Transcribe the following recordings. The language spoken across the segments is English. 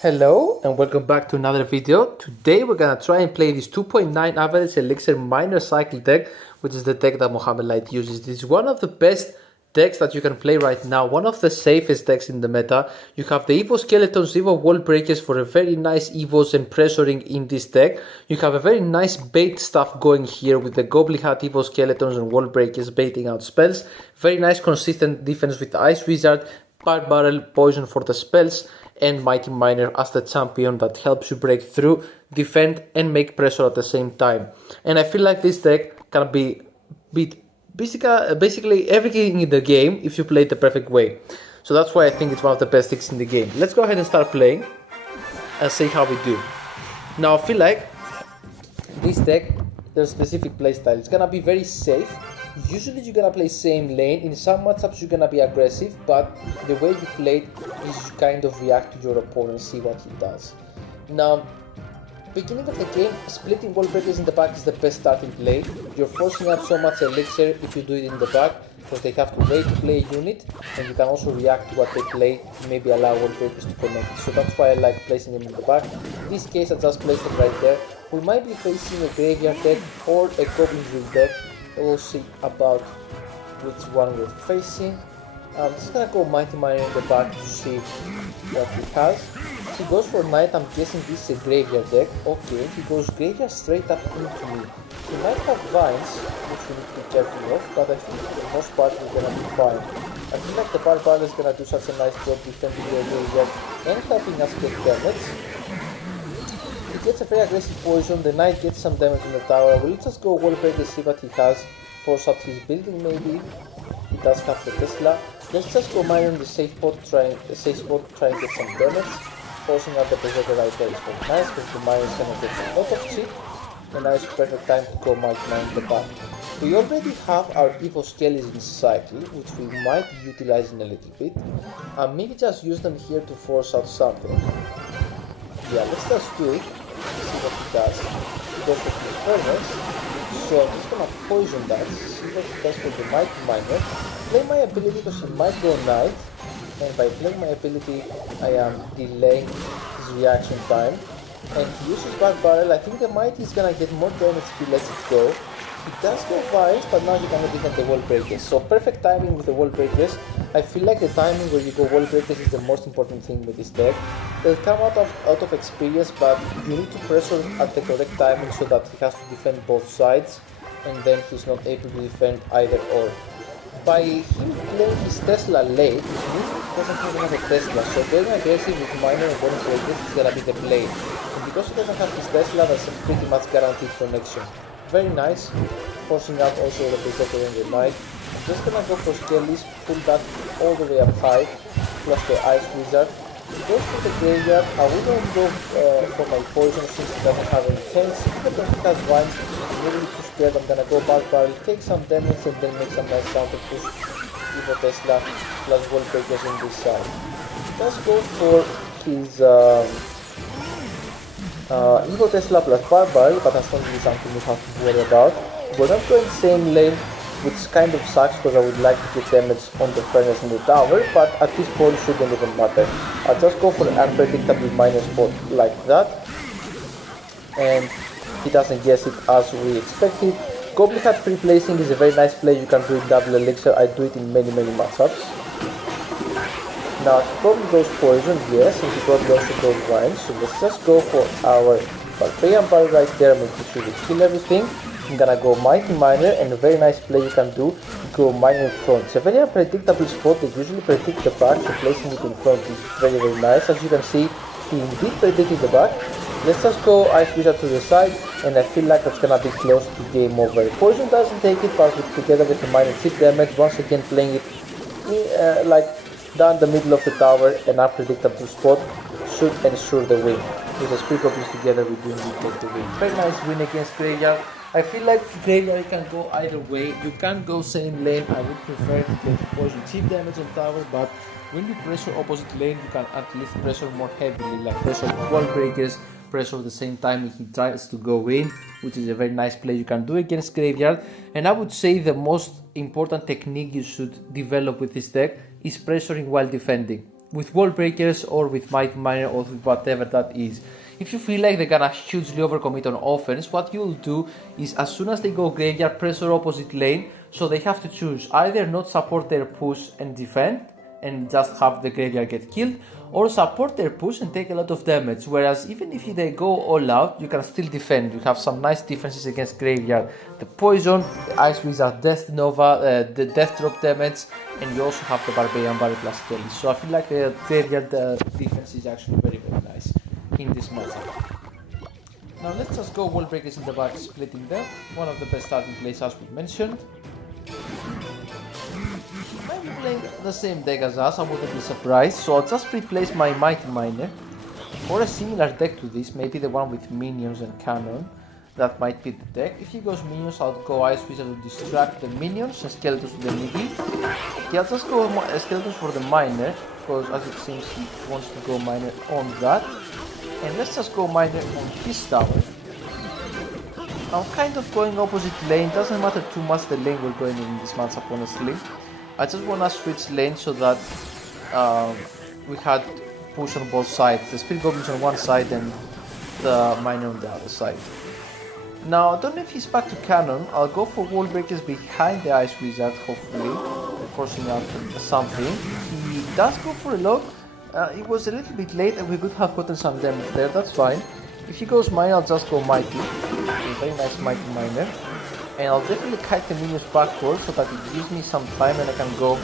Hello and welcome back to another video. Today we're gonna try and play this 2.9 average elixir minor cycle deck, which is the deck that Mohamed Light uses. This is one of the best decks that you can play right now, one of the safest decks in the meta. You have the Evo Skeletons, Evo Wall Breakers for a very nice Evos and pressuring in this deck. You have a very nice bait stuff going here with the Goblin Hat, Evo Skeletons and Wall Breakers baiting out spells. Very nice consistent defense with Ice Wizard, Bard Barrel, Poison for the spells, and Mighty Miner as the champion that helps you break through, defend and make pressure at the same time. And I feel like this deck can beat basically everything in the game if you play it the perfect way. So that's why I think it's one of the best decks in the game. Let's go ahead and start playing and see how we do. Now I feel like this deck, there's a specific playstyle. It's gonna be very safe. Usually you're gonna play same lane. In some matchups you're gonna be aggressive, but the way you play it is you kind of react to your opponent, see what he does. Now, beginning of the game, splitting Wall Breakers in the back is the best starting play. You're forcing up so much elixir if you do it in the back, because they have to wait to play a unit, and you can also react to what they play, maybe allow Wall Breakers to connect. So that's why I like placing them in the back. In this case I just placed them right there. We might be facing a graveyard deck or a Goblin Drill deck. We'll see about which one we're facing. I'm just gonna go Mighty Miner in the back to see what he has. He goes for Knight. I'm guessing this is a graveyard deck. Okay, he goes graveyard straight up into me. He might have Vines, which we need to be careful of, but I think for the most part we're gonna be fine. I feel like the Bard Barrel is gonna do such a nice job defending the graveyard and helping us get damage. He gets a very aggressive poison, the Knight gets some damage on the tower. We'll just go Wall Breaker, see what he has, force out his building maybe. He does have the Tesla. Let's just go Miner in the safe spot, try and get some damage. Forcing out the Berserker right there is very nice, because the Miner is gonna get a lot of cheat. And now it's perfect time to go Mighty Miner in the back. We already have our Evo Skeletons cycle, which we might be utilizing a little bit. And maybe just use them here to force out something. Yeah, let's just do it. See what he does. He goes for the furnace. So I'm just gonna poison that. See what he does for the Mighty Miner. Play my ability because he might go Knight. And by playing my ability, I am delaying his reaction time. And he uses Bard Barrel. I think the Mighty is gonna get more damage if he lets it go. He does go Vines, but now he cannot defend the Wall Breakers. So perfect timing with the Wall Breakers. I feel like the timing where you go Wall Breakers is the most important thing with this deck. They'll come out of experience, but you need to pressure at the correct timing so that he has to defend both sides, and then he's not able to defend either or. By him playing his Tesla late, it means he doesn't have another Tesla, so going aggressive with Miner and Wall Breakers is gonna be the play. And because he doesn't have his Tesla, that's a pretty much guaranteed connection. Very nice, forcing out also the Berserker and the Knight. I'm just gonna go for Skellies, pull that all the way up high, plus the Ice Wizard. He goes for the graveyard. I wouldn't go for my poison since he doesn't have any chance. Even though he has Vines, I'm really too scared. I'm gonna go Bard Barrel, take some damage and then make some nice counter push. Evo Tesla plus Wall Breakers on this side. Let's go for his Evo Tesla plus Bard Barrel, but that's not really something we have to worry about. We're not going same lane, which kind of sucks because I would like to get damage on the furnace and the tower, but at this point it shouldn't even matter. I'll just go for an unpredictable minor spot like that, and he doesn't guess it as we expected. Goblin Hat pre-placing is a very nice play. You can do it double elixir. I do it in many matchups. Now he probably goes poison, yes, and he probably also goes Vines, so let's just go for our Barbarian Barrel right there, making sure we kill everything. I'm gonna go Mighty Miner, and a very nice play you can do, go Miner in front. It's a very unpredictable spot. They usually predict the back, so placing it in front is very nice. As you can see, he indeed predicted the back. Let's just go Ice Wizard to the side, and I feel like that's gonna be close to game over. Poison doesn't take it, but together with the Miner chip damage, once again playing it like down the middle of the tower, an unpredictable spot should ensure the win. With the Spirit Goblins together, we do indeed take the win. Very nice win against Graveyard. I feel like Graveyard can go either way. You can't go same lane. I would prefer to get poison cheap damage on tower, but when you pressure opposite lane, you can at least pressure more heavily, like pressure Wall Breakers, pressure at the same time he tries to go in, which is a very nice play you can do against Graveyard. And I would say the most important technique you should develop with this deck is pressuring while defending. with wall breakers or with mighty miner or with whatever that is. If you feel like they're gonna hugely overcommit on offense, what you'll do is as soon as they go graveyard, pressure opposite lane, so they have to choose either not support their push and defend and just have the graveyard get killed, or support their push and take a lot of damage. Whereas even if they go all out, you can still defend. You have some nice defenses against graveyard. The poison, the Ice Wizard, Death Nova, the Death Drop damage, and you also have the Barbarian Barrel plus Kelly. So I feel like the graveyard defense is actually very nice in this matchup. Now let's just go wall breakers in the back, splitting them. One of the best starting plays as we mentioned. I'm playing the same deck as us, I wouldn't be surprised, so I'll just replace my Mighty Miner or a similar deck to this, maybe the one with minions and cannon. That might be the deck. If he goes minions, I'll go Ice Wizard to distract the minions and skeletons to the middle. Okay, I'll just go skeletons for the miner, because as it seems he wants to go miner on that. And let's just go miner on his tower. I'm kind of going opposite lane, doesn't matter too much the lane we're going in this matchup honestly. I just want to switch lanes so that we had push on both sides, the Spirit Goblins on one side and the miner on the other side. Now I don't know if he's back to cannon, I'll go for wall breakers behind the Ice Wizard hopefully, forcing out something. He does go for a log, it was a little bit late and we could have gotten some damage there, that's fine. If he goes miner, I'll just go mighty, a very nice mighty miner. And I'll definitely kite the minions backwards so that it gives me some time and I can go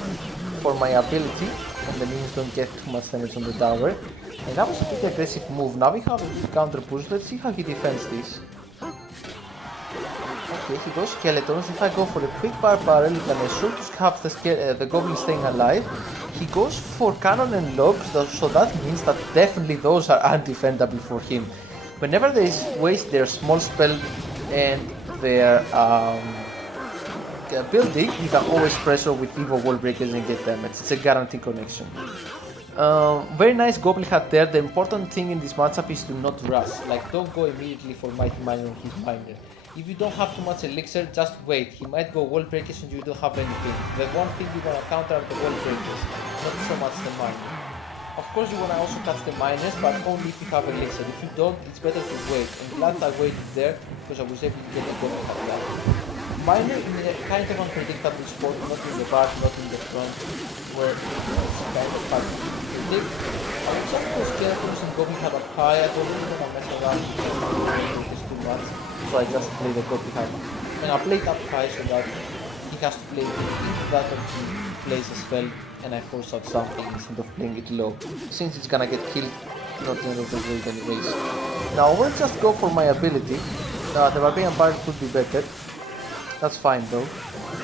for my ability and the minions don't get too much damage on the tower. And that was a pretty aggressive move. Now we have a counter push, let's see how he defends this. Okay, he goes skeletons. If I go for a quick barrel, you can assure to have the goblin staying alive. He goes for cannon and logs, so that means that definitely those are undefendable for him. Whenever they waste their small spell and their building, you can always pressure with Evo wall breakers and get damage. It's a guaranteed connection. Very nice goblin hat there. The important thing in this matchup is to not rush. Like, don't go immediately for mighty miner on his miner. If you don't have too much elixir, just wait. He might go wall breakers and you don't have anything. The one thing you wanna counter are the wall breakers, not so much the miner. Of course you wanna also catch the miners, but only if you have elixir. If you don't, it's better to wait. I'm glad I waited there, because I was able to get a goblin hat there. Miner in a kind of unpredictable spot, not in the back, not in the front, where it's kind of hard to predict. I will check those skeletons and goblin hat up high. I don't really wanna mess around with this too much, so I just play the goblin hat. And I play it up high so that he has to play either that or he plays a spell and I force out something instead of playing it low. Since it's gonna get killed, not the end of the world anyways. Now we'll just go for my ability. The Barbarian Barrel could be better. That's fine though.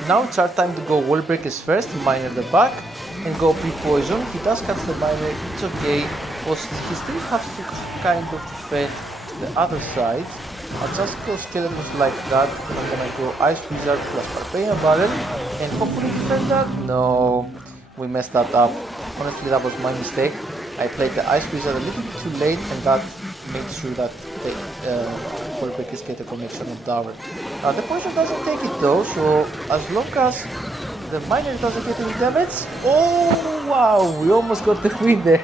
Now it's our time to go wall breakers first, miner the back, and go pre-poison. If he does catch the miner, it's okay, because he still has to kind of defend the other side. I'll just go skeletons like that, and I'm gonna go Ice Wizard plus Barbarian Barrel, and hopefully defend that. No, we messed that up. Honestly, that was my mistake. I played the Ice Wizard a little bit too late, and that made sure that the wall breakers get a connection on tower. The poison doesn't take it though, so as long as the miner doesn't get any damage. Oh wow, we almost got the win there.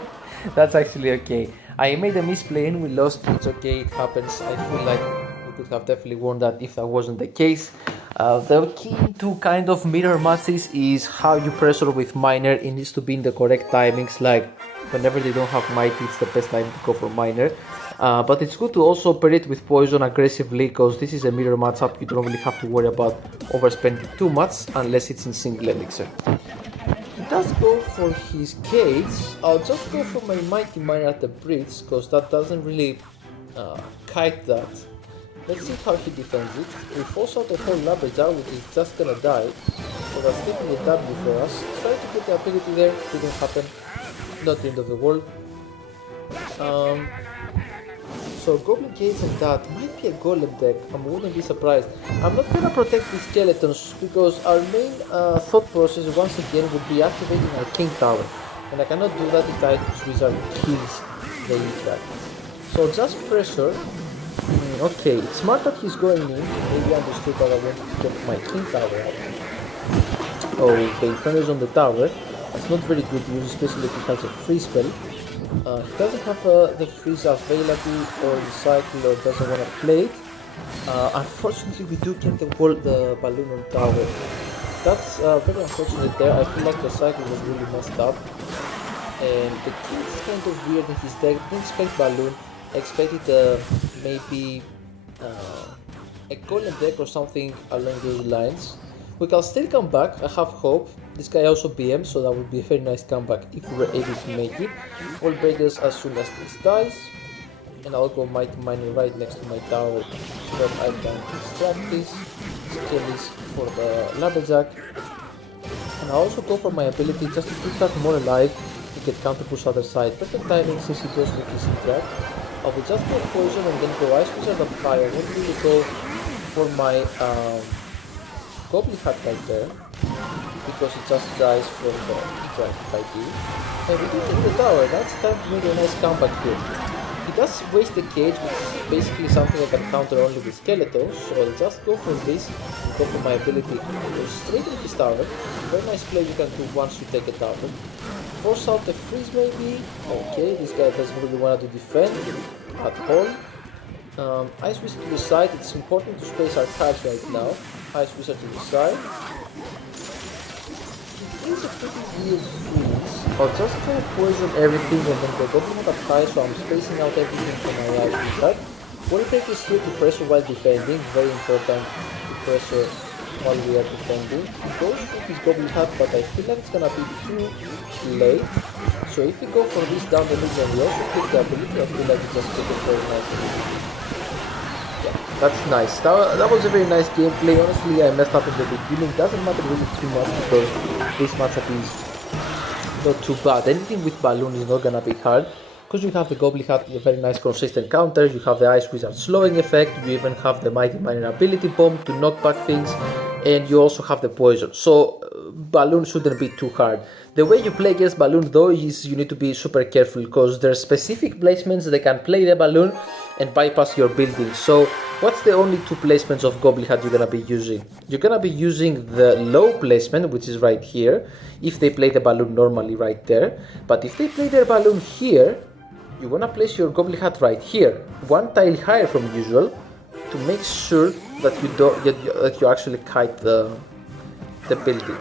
That's actually okay. I made a misplay and we lost. It's okay, it happens. I feel like we could have definitely won that if that wasn't the case. The key to kind of mirror matches is how you pressure with miner. It needs to be in the correct timings, like whenever they don't have mighty, it's the best time to go for miner. But it's good to also operate with poison aggressively, because this is a mirror matchup. You don't really have to worry about overspending too much unless it's in single elixir. He does go for his cage. I'll just go for my mighty miner at the bridge, because that doesn't really kite that. Let's see how he defends it. We force out the whole Labrador, which is just gonna die. So that's taking a W for us. Try to get the ability there, didn't happen. Not the end of the world. So Goblin Cage and that might be a golem deck, I wouldn't be surprised. I'm not gonna protect the skeletons because our main thought process once again would be activating our King Tower. And I cannot do that if the Ice Wizard kills the E-Track. So just pressure. Okay, it's smart that he's going in. Maybe I understood that I wanted to get my King Tower out. Okay, Thunder's on the tower. It's not very good use, especially if he has a freeze spell. He doesn't have the freeze available or recycle or doesn't want to play it. Unfortunately, we do get the balloon on tower. That's very unfortunate there. I feel like the cycle was really messed up. And the key is kind of weird in his deck. I didn't expect balloon. I expected maybe a golem deck or something along those lines. We can still come back, I have hope. This guy also BM, so that would be a very nice comeback if we were able to make it. Wall breakers as soon as this dies. And I'll go Mighty Miner right next to my tower so that I can distract this. Kill this for the Lumberjack. And I'll also go for my ability just to keep that more alive to get counter push other side. Perfect timing since he goes with his interact. I will just go Poison and then go Ice Wizard and Fire. I won't really go for my Goblin Hat right there because it just dies from the interact if I do. And we do get the tower. That's time to make a nice comeback here. He does waste the cage, which is basically something I can counter only with skeletons, so I'll just go for this and go for my ability to go straight into his tower. Very nice play you can do once you take a tower. Force out the freeze maybe. Okay, this guy doesn't really want to defend at all. Ice Wizard to the side. It's important to space our cards right now. Ice Wizard to the side. It's a pretty weird freeze. I'll just go poison everything and then the Goblin Hat high, so I'm spacing out everything from my Ice Wizard. Wall break is here to pressure while defending. Very important to pressure while we are defending. He goes for his Goblin Hat, but I feel like it's gonna be too late. So if we go for this down the middle and we also take the ability, I feel like we just take it very nicely. Yeah, that's nice. That was a very nice gameplay. Honestly, I messed up in the beginning. Doesn't matter really too much because this matchup is not too bad. Anything with balloon is not gonna be hard because you have the Goblin Hat with a very nice consistent counter. You have the Ice Wizard slowing effect. You even have the Mighty Miner ability bomb to knock back things, and you also have the poison. So balloon shouldn't be too hard. The way you play against balloon though is you need to be super careful because there are specific placements that can play the balloon and bypass your building. So what's the only two placements of Goblin Hat you're gonna be using? You're gonna be using the low placement, which is right here, if they play the balloon normally right there. But if they play their balloon here, you wanna place your Goblin Hat right here, one tile higher from usual, to make sure that you actually kite the building.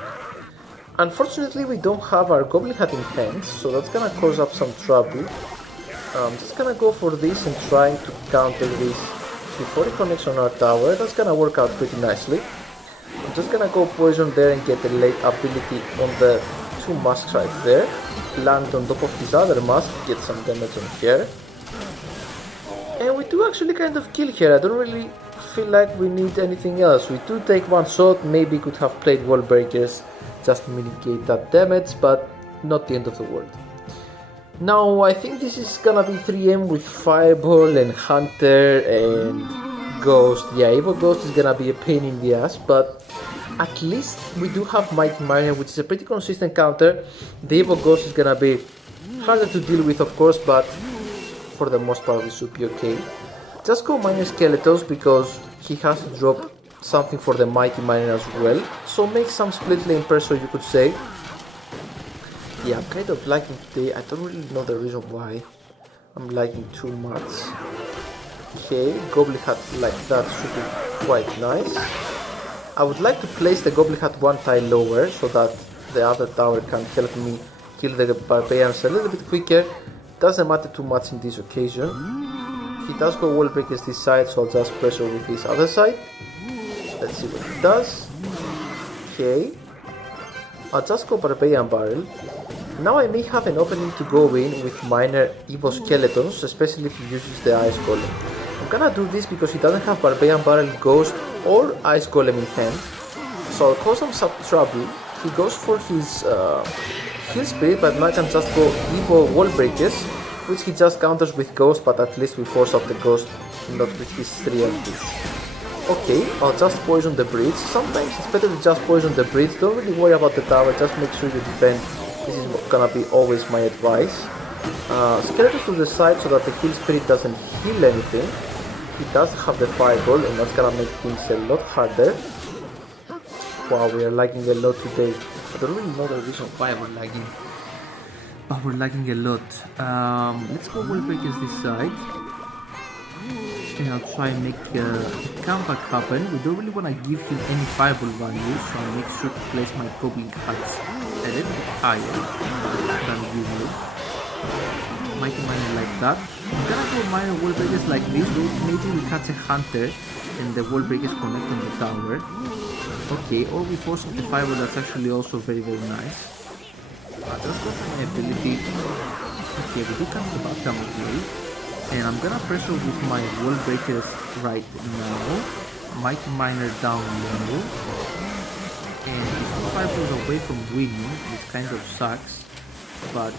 Unfortunately, we don't have our Goblin Hat in hand, so that's gonna cause up some trouble. I'm just gonna go for this and trying to counter this before it connects on our tower. That's gonna work out pretty nicely. I'm just gonna go poison there and get the late ability on the two masks right there. Land on top of his other mask, get some damage on here. And we do actually kind of kill here. I don't really feel like we need anything else. We do take one shot, maybe could have played wall breakers just to mitigate that damage, but not the end of the world. Now I think this is gonna be 3M with Fireball and Hunter and Ghost. Yeah, Evil Ghost is gonna be a pain in the ass, but at least we do have Mighty Miner, which is a pretty consistent counter. The Evil Ghost is gonna be harder to deal with, of course, but for the most part we should be okay. Just go Miner Skeletons because he has to drop something for the Mighty Miner as well. So make some split lane pressure, you could say. Yeah, I'm kind of liking today. I don't really know the reason why I'm liking too much. Okay, Goblin Hat like that should be quite nice. I would like to place the Goblin Hat one tile lower so that the other tower can help me kill the barbarians a little bit quicker. Doesn't matter too much in this occasion. He does go wall breakers this side, so I'll just pressure with this other side. Let's see what he does. Okay. I'll just go Barbarian Barrel. Now I may have an opening to go in with minor Evo Skeletons, especially if he uses the Ice Golem. I'm gonna do this because he doesn't have Barbarian Barrel, Ghost or Ice Golem in hand. So I'll cause him some trouble. He goes for his Heal Spirit, but now I can just go Evo Wall Breakers, which he just counters with Ghost, but at least we force out the Ghost, not with his 3 empties. Okay, I'll just poison the bridge. Sometimes it's better to just poison the bridge. Don't really worry about the tower, just make sure you defend. This is gonna be always my advice. Skeleton to the side so that the Heal Spirit doesn't heal anything. He does have the Fireball and that's gonna make things a lot harder. Wow, we are lagging a lot today. I don't really know the reason why we're lagging. But we're lagging a lot. Let's go wall breakers this side. And I'll try and make a comeback happen. We don't really want to give him any fireball value, so I'll make sure to place my goblin hats a little bit higher than usual. Mighty miner like that. I'm gonna go minor wall breakers like this. Maybe we catch a hunter and the wall breakers connect on the tower. Okay, or we force up the fireball. That's actually also very nice. I just got my ability. Okay, we do catch the bottom away. And I'm gonna pressure with my wall breakers right now. Mighty miner down low. And if the fireball is away from winning, which kind of sucks. But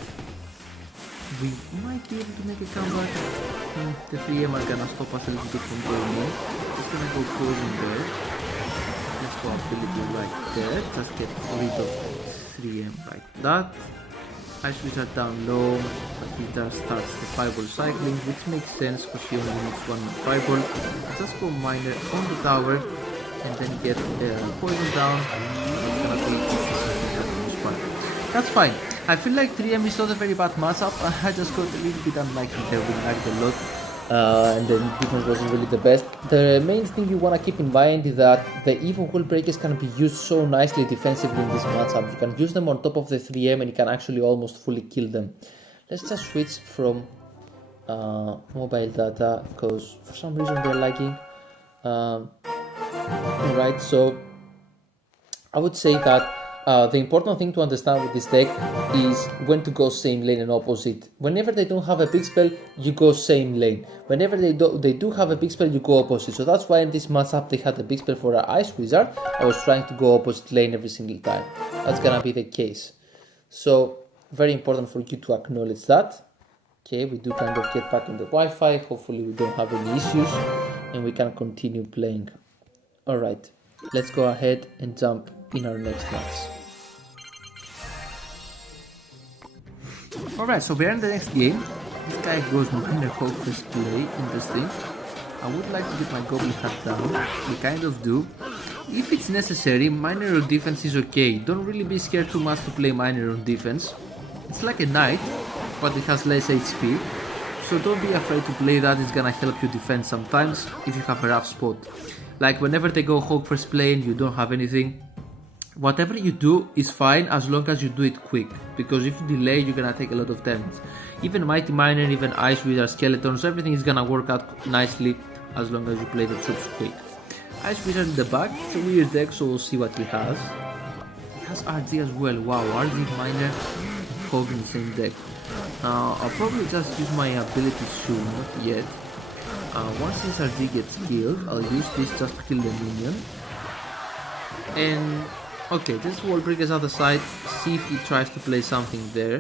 we might be able to make a comeback. The 3M are gonna stop us a little bit from going in. Just gonna go poison there. Let's go ability right there. Just get rid of 3M like that. Ice Wizard down low, but he just starts the fireball cycling, which makes sense because he only needs one more fireball. Just go miner on the tower and then get poison down. That's fine. I feel like 3M is not a very bad matchup. I just got a little bit unlucky there. We lagged a lot. And the defense wasn't really the best. The main thing you want to keep in mind is that the EVO wall breakers can be used so nicely defensively in this matchup. You can use them on top of the 3M and you can actually almost fully kill them. Let's just switch from mobile data because for some reason they're lagging. Alright, so I would say that the important thing to understand with this deck is when to go same lane and opposite. Whenever they don't have a big spell, you go same lane. Whenever they do have a big spell, you go opposite. So that's why in this matchup they had a big spell for an Ice Wizard. I was trying to go opposite lane every single time. That's gonna be the case. So very important for you to acknowledge that. Okay, we do kind of get back on the Wi-Fi. Hopefully we don't have any issues and we can continue playing. Alright, let's go ahead and jump in our next match. Alright, so we're in the next game. This guy goes minor hog first play, interesting. I would like to get my goblin hat down, we kind of do. If it's necessary, minor on defense is okay. Don't really be scared too much to play minor on defense. It's like a knight, but it has less HP. So don't be afraid to play that, it's gonna help you defend sometimes if you have a rough spot. Like whenever they go hog first play and you don't have anything, whatever you do is fine as long as you do it quick, because if you delay you're gonna take a lot of damage. Even Mighty Miner, even Ice Wizard, Skeletons, everything is gonna work out nicely as long as you play the troops quick. Ice Wizard in the back, it's a weird deck, so we'll see what he has. He has RG as well. Wow, RG, Miner, Hog in the same deck. I'll probably just use my ability soon, not yet. Once this RG gets killed, I'll use this just to kill the minion. And okay, this wall breaker's other side, see if he tries to play something there.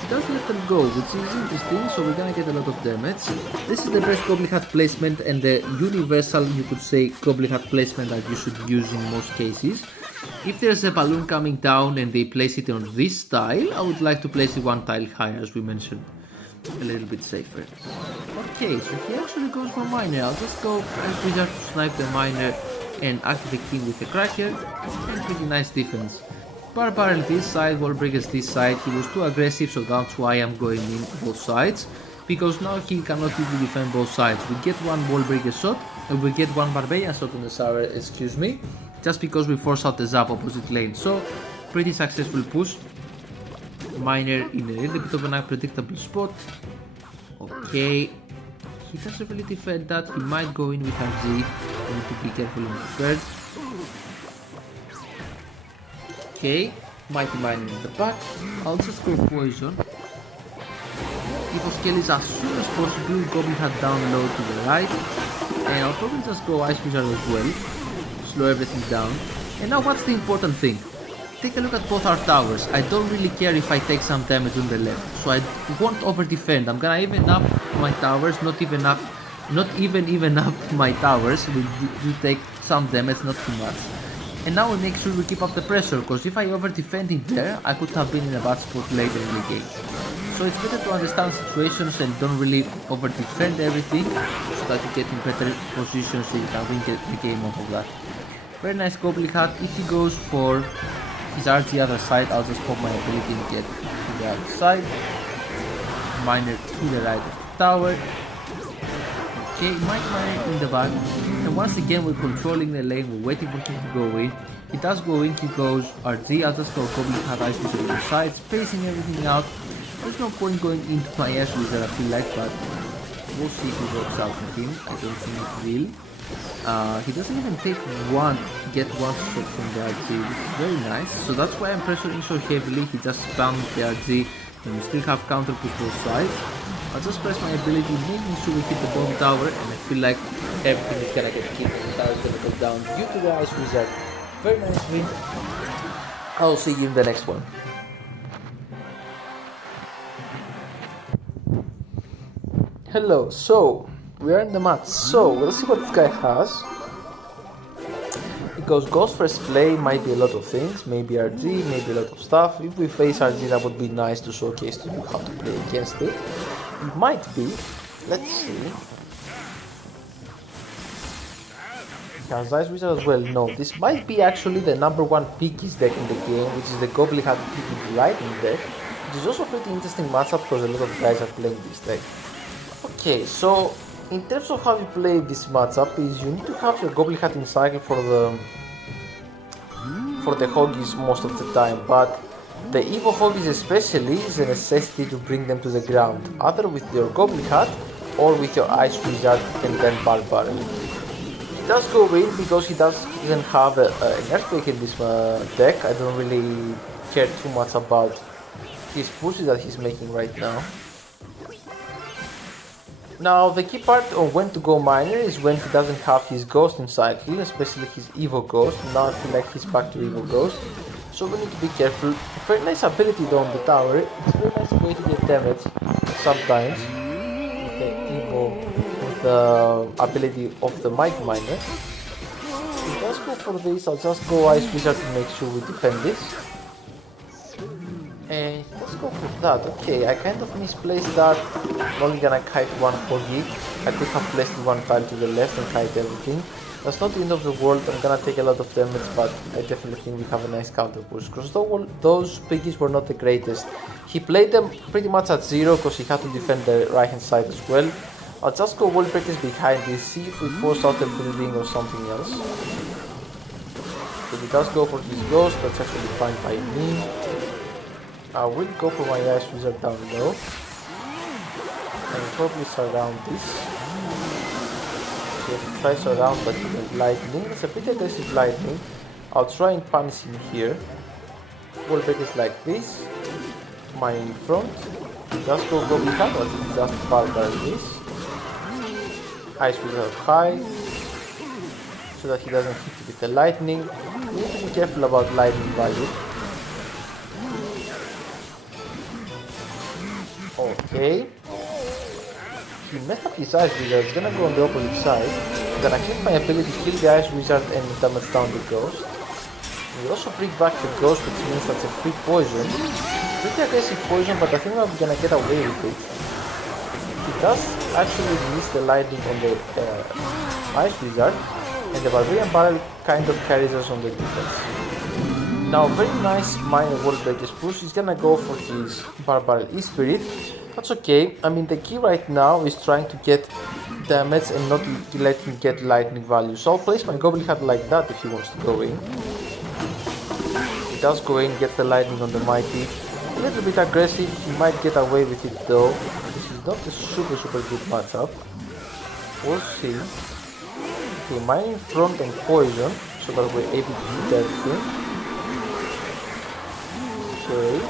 He does let them go, which is interesting, so we're gonna get a lot of damage. This is the best Goblin Hat placement and the universal, you could say, Goblin Hat placement that you should use in most cases. If there's a balloon coming down and they place it on this tile, I would like to place it one tile higher, as we mentioned. A little bit safer. Okay, so he actually goes for miner. I'll just go as Wizard to snipe the miner and activate the king with a cracker, and pretty nice defense. Barbarel this side, wall breakers this side. He was too aggressive, so that's why I'm going in both sides, because now he cannot even defend both sides. We get one wall breaker shot and we get one barbarian shot on the tower, excuse me, just because we force out the zap opposite lane. So pretty successful push. Miner in a little bit of an unpredictable spot. Okay, he doesn't really defend that. He might go in with RG. We need to be careful and prepared. Okay, Mighty Miner in the back. I'll just go poison. Evil Skellies as soon as possible. Goblin Hat down low to the right. And I'll probably just go Ice Wizard as well. Slow everything down. And now what's the important thing? Take a look at both our towers. I don't really care if I take some damage on the left, so I won't over defend. I'm gonna even up my towers, not even up my towers. We do take some damage, not too much. And now we make sure we keep up the pressure, because if I over defend it there, I could have been in a bad spot later in the game. So it's better to understand situations and don't really over defend everything, so that you get in better positions so you can win the game off of that. Very nice Goblin Hat. If he goes for his RG other side, I'll just pop my ability and get to the other side. Miner to the right of the tower. Okay, Miner in the back. And once again we're controlling the lane, we're waiting for him to go in. He does go in, he goes RG, I'll just go Goblin Hat Ice Wizard on the side, spacing everything out. There's no point going into my Ice Wizard I feel like, but we'll see if it works out for him. I don't think it will. He doesn't even take get one shot from the RG, which is very nice. So that's why I'm pressuring so heavily. He just spams the RG and we still have counter push both sides. I'll just press my ability, making sure we hit the bomb tower, and I feel like everything is gonna get killed and the tower is gonna go down due to the Ice Wizard. Very nice win. I'll see you in the next one. Hello, so we are in the match. So let's see what this guy has. Because Ghost first play might be a lot of things, maybe RG, maybe a lot of stuff. If we face RG, that would be nice to showcase to you how to play against it. It might be. Let's see. He has Ice Wizard as well. No, this might be actually the #1 pickiest deck in the game, which is the Goblin Hat Picking Lightning deck, which is also a pretty interesting matchup because a lot of guys are playing this deck. Okay, so in terms of how you play this matchup is you need to have your Goblin Hat in cycle for the Hoggies most of the time, but the Evo Hoggies especially is a necessity to bring them to the ground, either with your Goblin Hat or with your Ice Wizard and then Barbarian. He does go in because he doesn't have an Earthquake in this deck. I don't really care too much about his pushes that he's making right now. Now the key part of when to go Miner is when he doesn't have his Ghost in cycle, especially his Evo Ghost. Now I feel like he's back to Evo Ghost, so we need to be careful. Very nice ability though on the tower. It's a very nice way to get damage sometimes with the Evo, with the ability of the Mighty Miner. So let's go for this. I'll just go Ice Wizard to make sure we defend this. And let's go for that. Okay, I kind of misplaced that. I'm only gonna kite one Hoggy. I could have placed one tile to the left and kite everything. That's not the end of the world. I'm gonna take a lot of damage, but I definitely think we have a nice counter push. Because those piggies were not the greatest. He played them pretty much at 0 because he had to defend the right hand side as well. I'll just go Wall Breakers behind this, see if we force out a building or something else. So he does go for his Ghost, that's actually fine by me. I will go for my Ice Wizard down low and probably surround this. So if he tries to surround but with lightning, it's a pretty aggressive lightning. I'll try and punish him here. Wall breakers like this. Mine in front. Just go Goblin Hat, but it's just Barbarian this. Ice Wizard high, so that he doesn't hit you with the lightning. We need to be careful about lightning value. Okay, he messed up his Ice Wizard. It's gonna go on the opposite side. I'm gonna keep my ability to kill the Ice Wizard and damage down the Ghost. We also bring back the Ghost, which means that's a free poison. Pretty aggressive poison, but I think I'm gonna get away with it. He does actually miss the lightning on the Ice Wizard, and the Barbarian Barrel kind of carries us on the defense. Now, very nice minor Wall Breakers push. He's gonna go for his Barbarian E-Spirit. That's okay. I mean, the key right now is trying to get damage and not let him get lightning value. So I'll place my Goblin Hat like that if he wants to go in. He does go in, get the lightning on the Mighty. A little bit aggressive. He might get away with it though. This is not a super good matchup. We'll see. Okay, mine in front and poison, so that we're able to hit everything. Okay.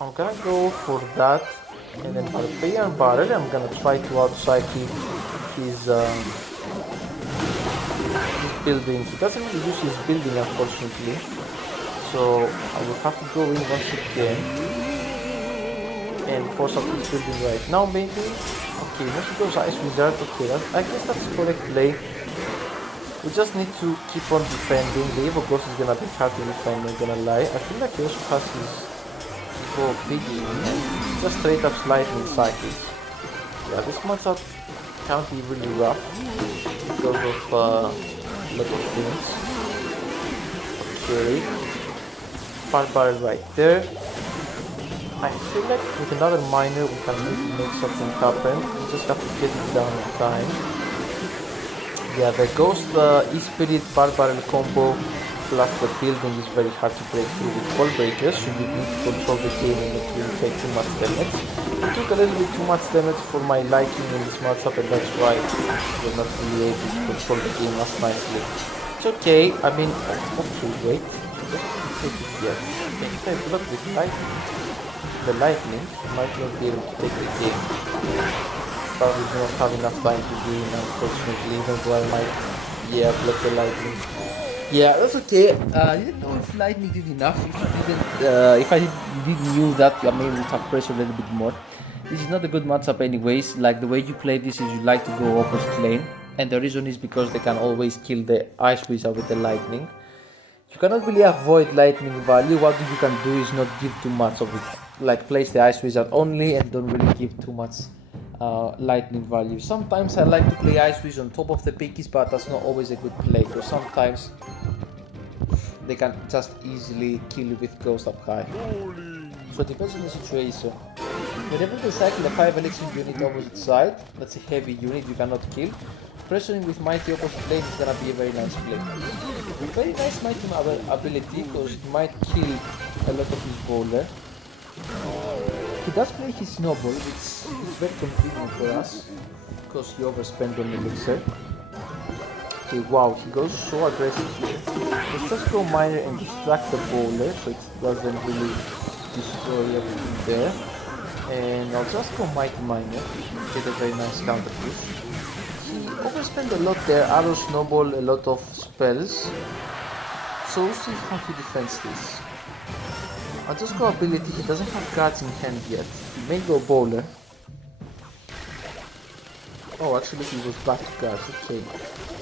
I'm gonna go for that, and then Barbarian Barrel. I'm gonna try to outcycle his building. He doesn't really use his building, unfortunately, so I will have to go in once again and force out his building right now, maybe. Okay, once he goes Ice Wizard. Okay, I guess that's the correct play. We just need to keep on defending. The Evo Ghost is gonna be hard to defend, I'm gonna lie. I feel like he also has his Evo Piggy and just straight up lightning cycles. Yeah, this matchup can be really rough. because of lot of things. Okay, Barbarian right there. I feel like with another miner we can maybe make something happen. We just have to get it down in time. Yeah, the Ghost E-Spirit Barbarian combo plus the building is very hard to break through with wall breakers, so you need to control the game and not really take too much damage. It took a little bit too much damage for my liking in this matchup, and that's why I was not really able to control the game as nicely. It's okay, I mean, okay, wait, just take it yet. If I block with the lightning, I might not be able to take the game. Probably do not have enough time to do it, unfortunately, even though I might, yeah, block the lightning. Yeah, that's okay. I didn't know if lightning did enough. If I knew that, I mean, would have pressure a little bit more. This is not a good matchup anyways. Like, the way you play this is you like to go opposite lane, and the reason is because they can always kill the Ice Wizard with the lightning. You cannot really avoid lightning value. What you can do is not give too much of it. Like, place the Ice Wizard only and don't really give too much lightning value. Sometimes I like to play Ice Wizard on top of the pickies, but that's not always a good play, because sometimes they can just easily kill you with Ghost up high. So it depends on the situation. Whenever they cycle a 5 elixir unit opposite side, that's a heavy unit you cannot kill, pressuring with Mighty opposite lane is gonna be a very nice play. A very nice Mighty ability, because it might kill a lot of his bowler. He does play his snowball, which is very convenient for us, because he overspent on elixir. Okay, wow, he goes so aggressive here. Let's just go miner and distract the bowler, so it doesn't really destroy everything there. And I'll just go mighty miner, get a very nice counter push. He overspent a lot there, arrow, snowball, a lot of spells. So we'll see how he defends this. I'll just go ability, he doesn't have cards in hand yet. He may go bowler. Oh, actually he was back to cards, okay.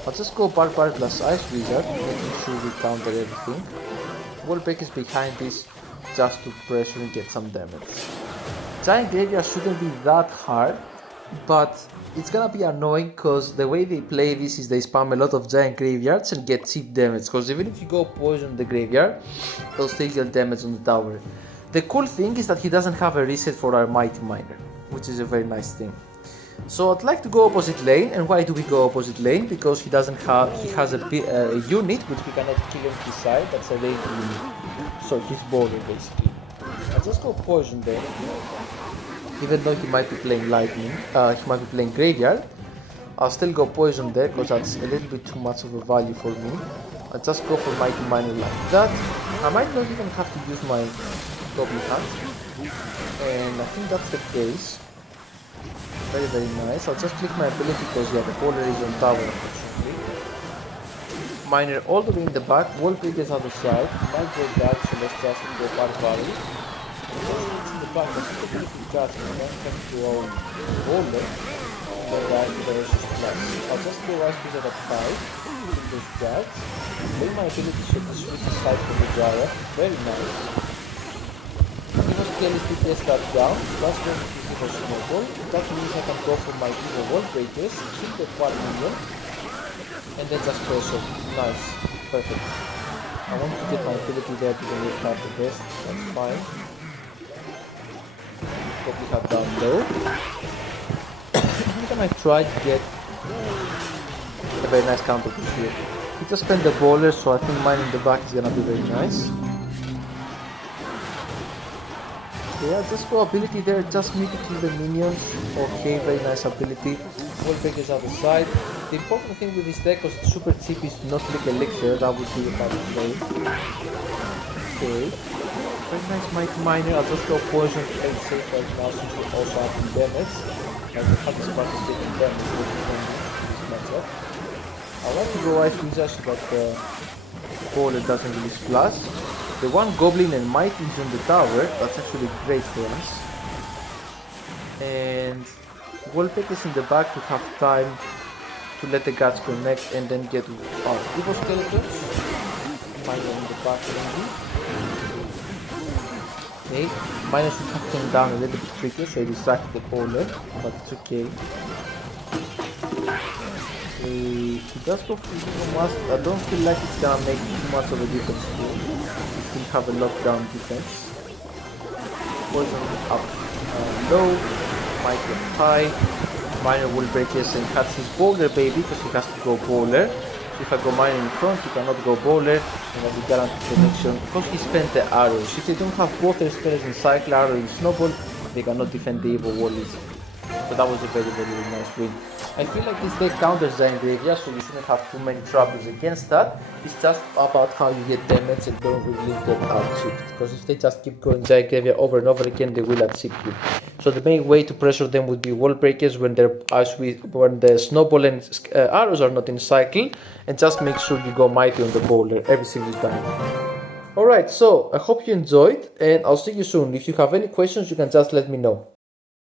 I'll just go Barbar plus Ice Wizard, making sure we counter everything. Wall break is behind this just to pressure and get some damage. Giant Graveyard shouldn't be that hard, but it's gonna be annoying because the way they play this is they spam a lot of Giant Graveyards and get cheap damage, because even if you go poison the graveyard, they'll still get damage on the tower. The cool thing is that he doesn't have a reset for our Mighty Miner, which is a very nice thing. So I'd like to go opposite lane, and why do we go opposite lane? Because he has a unit which we cannot kill on his side, that's a range unit, so he's border basically. I'll just go poison there, even though he might be playing lightning, he might be playing graveyard. I'll still go poison there because that's a little bit too much of a value for me. I'll just go for Mighty Miner like that. I might not even have to use my Goblin Hunt, and I think that's the case. Very, very nice. I'll just click my ability because, yeah, the bowler is on tower, unfortunately. Miner all the way in the back, wall breakers on the side. Might go back, so let's just go Barbarian. It's in the back, but it's a bit guts, and then come to our bowler. And then versus plus. I'll just go Ice Wizard at 5, kill those guards. Play my ability so to switch the side for the Gyra. Very nice. Evo scale is TPS cut down, plus 1 for snowball. That means I can go for my Evo wall breakers, kill the quad minion, and then just pressure. Nice, perfect. I want to get my ability there to make out the best, that's fine. Copy that down low. I'm gonna try to get a very nice counter push here. He just spent the bowler, so I think mine in the back is gonna be very nice. Yeah, just go ability there, just need to kill the minions. Okay, very nice ability. Wall breakers out the side. The important thing with this deck, because it's super cheap, is to not click elixir, that would be a bad play. Okay. Very nice Mighty Miner, I'll just go poison to play safe right now since we're also having damage. I will have this part of getting damage with this matchup. I like to go Ice Wizard so that the bowler doesn't really splash. The one Goblin and Mighty is on the tower, that's actually great for us. And Wallpackers in the back to have time to let the guards connect and then get out. Evo Skeletons, Miner in the back maybe. Okay, Miner should have come down a little bit quicker so he distracted the bowler, but it's okay. He does go for the mask. I don't feel like it's gonna make too much of a difference here. We still have a lockdown defense. Poison up low, might get high. Miner will break this and catch his bowler baby because he has to go bowler. If I go miner in front, he cannot go bowler, and I'll be guaranteed protection because he spent the arrows. If they don't have both their spells in cycle, arrow and snowball, they cannot defend the evil wall easily. So that was a very nice win. I feel like this deck counters Giant Graveyard, so you shouldn't have too many troubles against that. It's just about how you get damage and don't really get out-chipped. Because if they just keep going Giant Graveyard over and over again, they will out-chip you. So the main way to pressure them would be wall breakers when when the snowball and arrows are not in cycle, and just make sure you go mighty on the bowler every single time. Alright, so I hope you enjoyed, and I'll see you soon. If you have any questions, you can just let me know.